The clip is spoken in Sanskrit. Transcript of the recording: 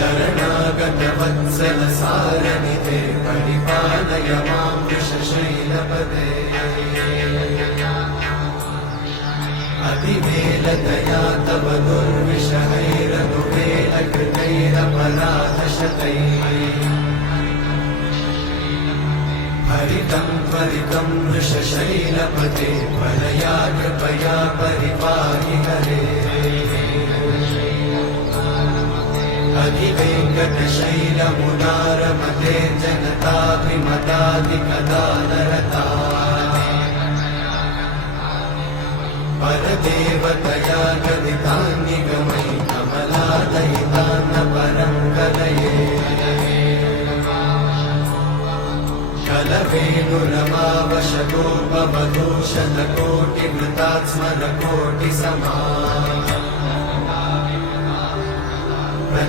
शरणागतवत्सल सारनिधे परिपालय मां वृषशैलपदे अतिवेलतया तव दुर्विषहैरनुवेलकृतैरपराधशतैः हरितं त्वरितं वृषशैलपदे त्वरया कृपया परिपाहि हरे अधिवेङ्कटशैलमुदारमते जनताभिमताधिकदानरता परदेवतया गदितान्निगमयि कमलादयितान्न परं कलये कलवेणुरमावशतोपवधूषणकोटिवृतात् स्मरकोटिसमा